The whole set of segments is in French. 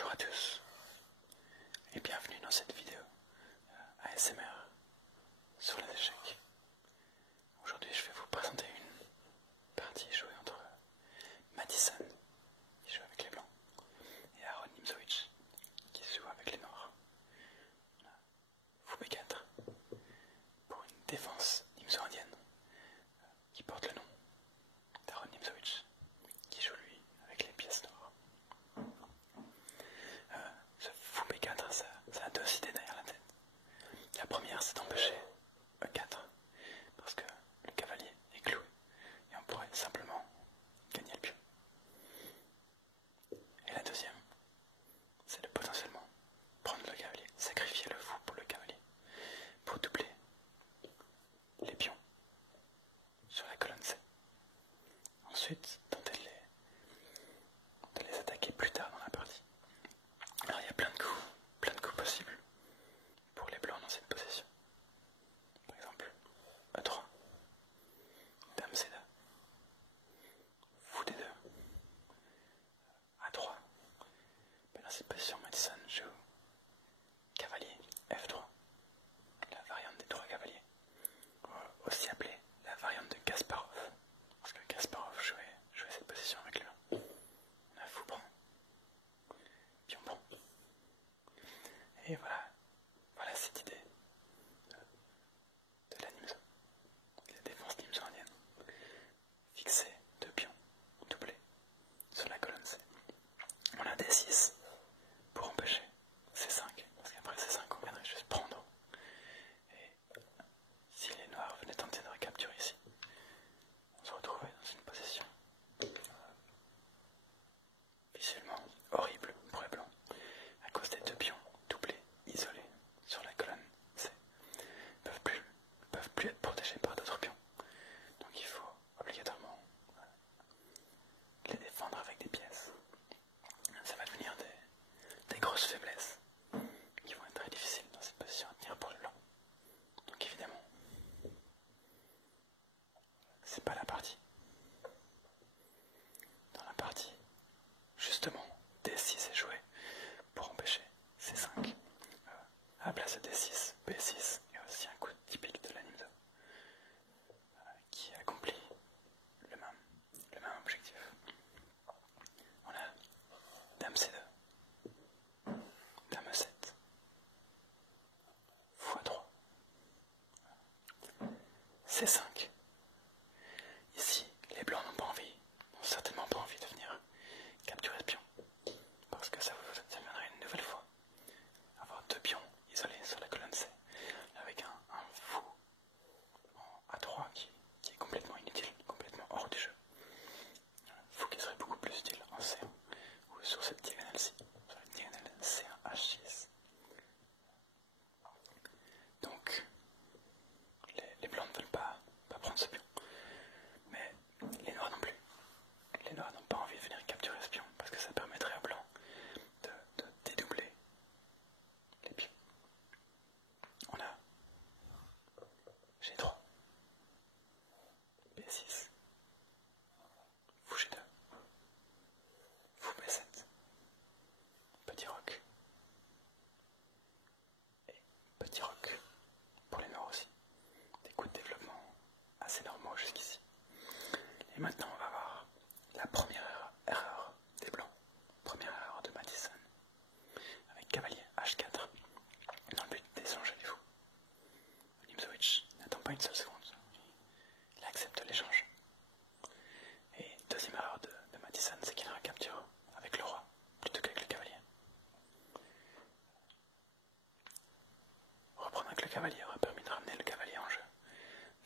Bonjour à tous et bienvenue dans cette vidéo ASMR sur les échecs. Aujourd'hui je vais vous présenter une partie jouée entre Madison qui joue avec les blancs et Aaron Nimzowitsch qui joue avec les noirs. Fou B4 pour une défense nimzorandienne qui porte le nom d'Aaron Nimzowitsch qui joue lui avec les pièces noires. Ce fou B4, ça a deux idées derrière la tête. La première, c'est d'empêcher E4, parce que le cavalier est cloué, et on pourrait simplement gagner le pion. Et la deuxième, c'est de potentiellement prendre le cavalier, sacrifier le fou pour le cavalier, pour doubler les pions sur la colonne C. Ensuite, tenter de les attaquer plus tard dans la partie. Alors il y a plein de coups possibles pour les blancs dans cette position. Par exemple, E3, Dame C2, Fou D2, A3. Mais dans cette position, Madison joue Cavalier F3, la variante des trois cavaliers, aussi appelée la variante de Kasparov, parce que Kasparov jouait cette position avec lui. On a Fou prend, Pion prend. Et voilà cette idée de la Nimzo, la défense nimzorandienne. Fixer deux pions doublés sur la colonne C. On a D6 pour empêcher C5, parce qu'après C5 on viendrait juste prendre. Et si les noirs venaient tenter de recapturer ici, on se retrouverait dans une position visuellement horrible pour les blancs, à cause des deux pions doublés, isolés sur la colonne C. Ils ne peuvent plus être protégés par d'autres pions. Donc il faut obligatoirement les défendre avec des pièces. Ça va devenir des grosses faiblesses qui vont être très difficiles dans cette position à tenir pour le blanc. Donc évidemment, c'est pas la partie. Dans la partie, justement, D6 est joué pour empêcher C5. À la place de D6, B6 est aussi un coup typique de la Nimzo qui accomplit le même objectif. On a Dame C2, Dame E7, Fou A3, C5. Ici, les blancs n'ont certainement pas envie de venir capturer ce pion, parce que ça viendrait une nouvelle fois avoir deux pions isolés sur la colonne C, avec un fou en A3 qui est complètement inutile, complètement hors du jeu. Un fou qui serait beaucoup plus utile en C1, ou sur cette diagonale-ci, sur la diagonale C1 H6. Donc, les blancs ne veulent pas prendre ce pion, mais les noirs non plus. Les noirs n'ont pas envie de venir capturer ce pion, parce que ça permettrait aux blancs de dédoubler les pions. On a G3, B6, Fou G2, Fou B7, Petit roc, et Petit roc pour les noirs aussi. Des coups de développement assez normaux jusqu'ici. Et maintenant on va voir la première erreur des blancs, première erreur de Madison, avec cavalier H4, dans le but d'échanger les fous. Nimzowitsch n'attend pas une seule seconde, il accepte l'échange. Et deuxième erreur de Madison, c'est qu'il recapture avec le roi, plutôt qu'avec le cavalier. Reprendre avec le cavalier aurait permis de ramener le cavalier en jeu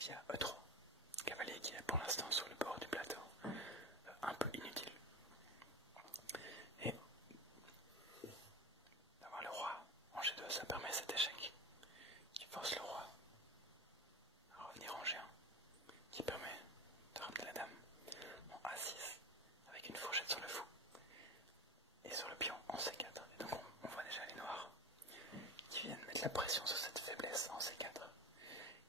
via E3, cavalier qui est pour l'instant sur le bord du plateau, un peu inutile. Et d'avoir le roi en G2, ça permet cet échec qui force le roi à revenir en G1, qui permet de ramener la dame en A6 avec une fourchette sur le fou et sur le pion en C4. Et donc on voit déjà les noirs qui viennent mettre la pression sur cette faiblesse en C4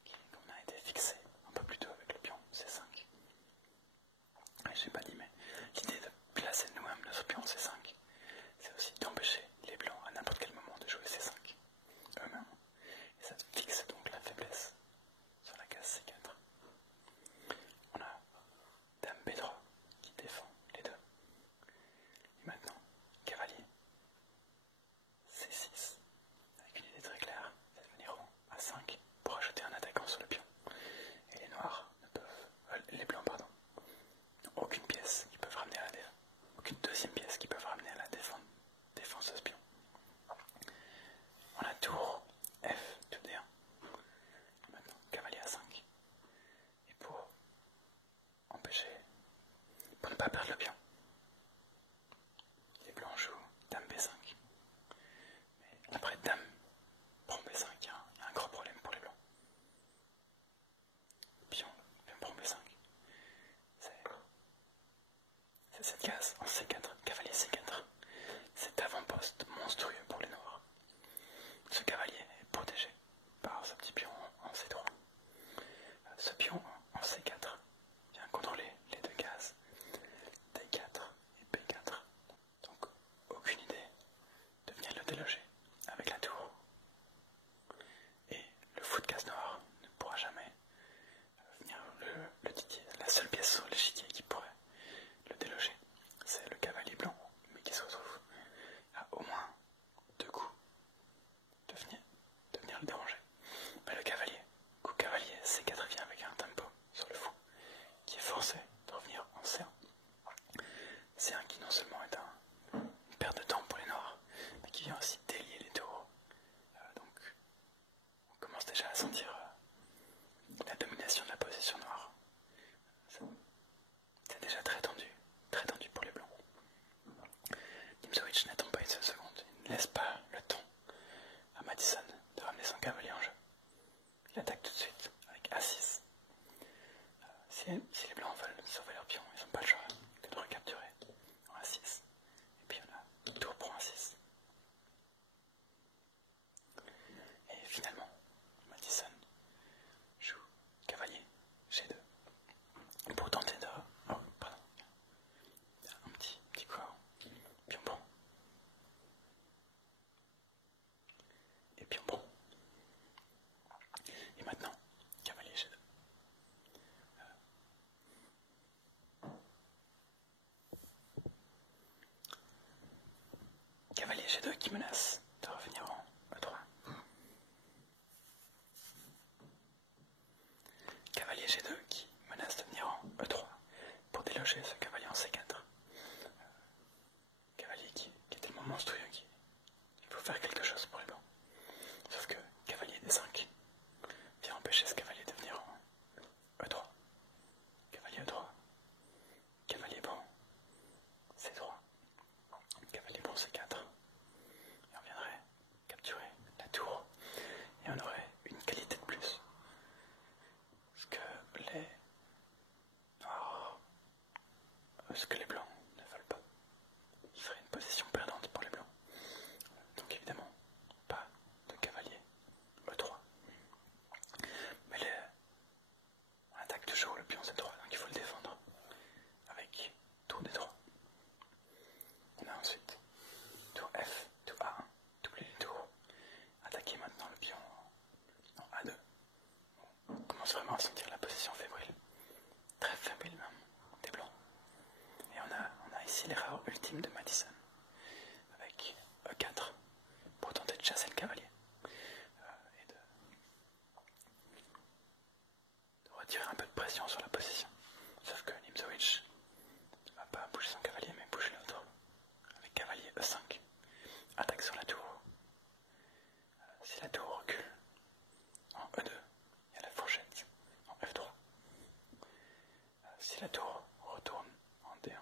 qui a été fixée un peu plus tôt avec le pion C5. Et j'ai pas dit, mais l'idée de placer nous-mêmes notre pion C5, c'est aussi d'empêcher G2 qui menace de revenir en E3. Cavalier G2 qui menace de venir en E3 pour déloger ce cavalier en C4. Cavalier qui est tellement monstrueux qu'il faut faire quelque chose pour les blancs. Sauf que cavalier D5 vient empêcher ce cavalier de venir en E3. Cavalier E3. Cavalier bon C3. Cavalier bon C4. Et on viendrait capturer la tour. Et on aurait une qualité de plus. Ce que les noirs, ce que les blancs ne veulent pas. Ce serait une position perdante pour les blancs. Donc évidemment, pas de cavalier E3. Mais on attaque toujours le pion C3, donc il faut le défendre avec tour D3. On a ensuite tour F, tour A1, doubler les tours. Attaquer maintenant le pion en A2. On commence vraiment à sentir la position fébrile, très fébrile même, des blancs. Et on a ici l'erreur ultime de Madison, avec E4, pour tenter de chasser le cavalier, et de retirer un peu de pression sur la position. Sauf que Nimzowitsch ne va pas bouger son cavalier, mais bouge l'autre, avec cavalier E5, attaque sur la tour. Si la tour recule en E2, il y a la fourchette en F3. Si la tour retourne en D1,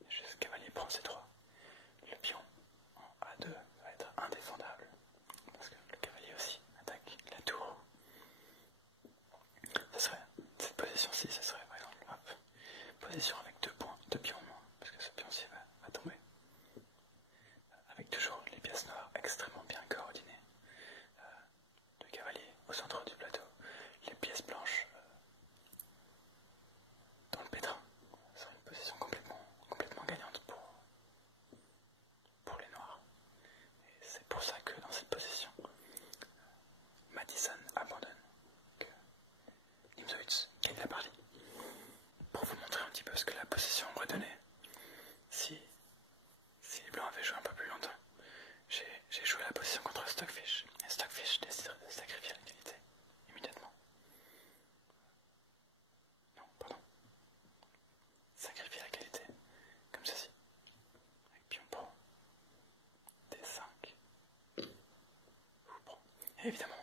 et juste cavalier prend C3, le pion en A2 va être indéfendable, parce que le cavalier aussi attaque la tour. Cette position-ci, ce serait par exemple, hop, position avec deux pions en moins, parce que ce pion-ci va tomber. Avec toujours les pièces noires extrêmement bien coordonnées. Le cavalier au centre du plateau, les pièces blanches dans le pétrin. Ce serait une position complètement gagnante pour les noirs. Et c'est pour ça que dans cette position, Madison abandonne, que Nimzowitsch gagne la partie. Pour vous montrer un petit peu ce que la position aurait donné, si les blancs avaient joué un peu plus longtemps, j'ai joué la position contre Stockfish, et Stockfish décide de sacrifier la qualité immédiatement. Non, pardon. Sacrifier la qualité, comme ceci. Avec pion prend D5. Vous prend. Et évidemment,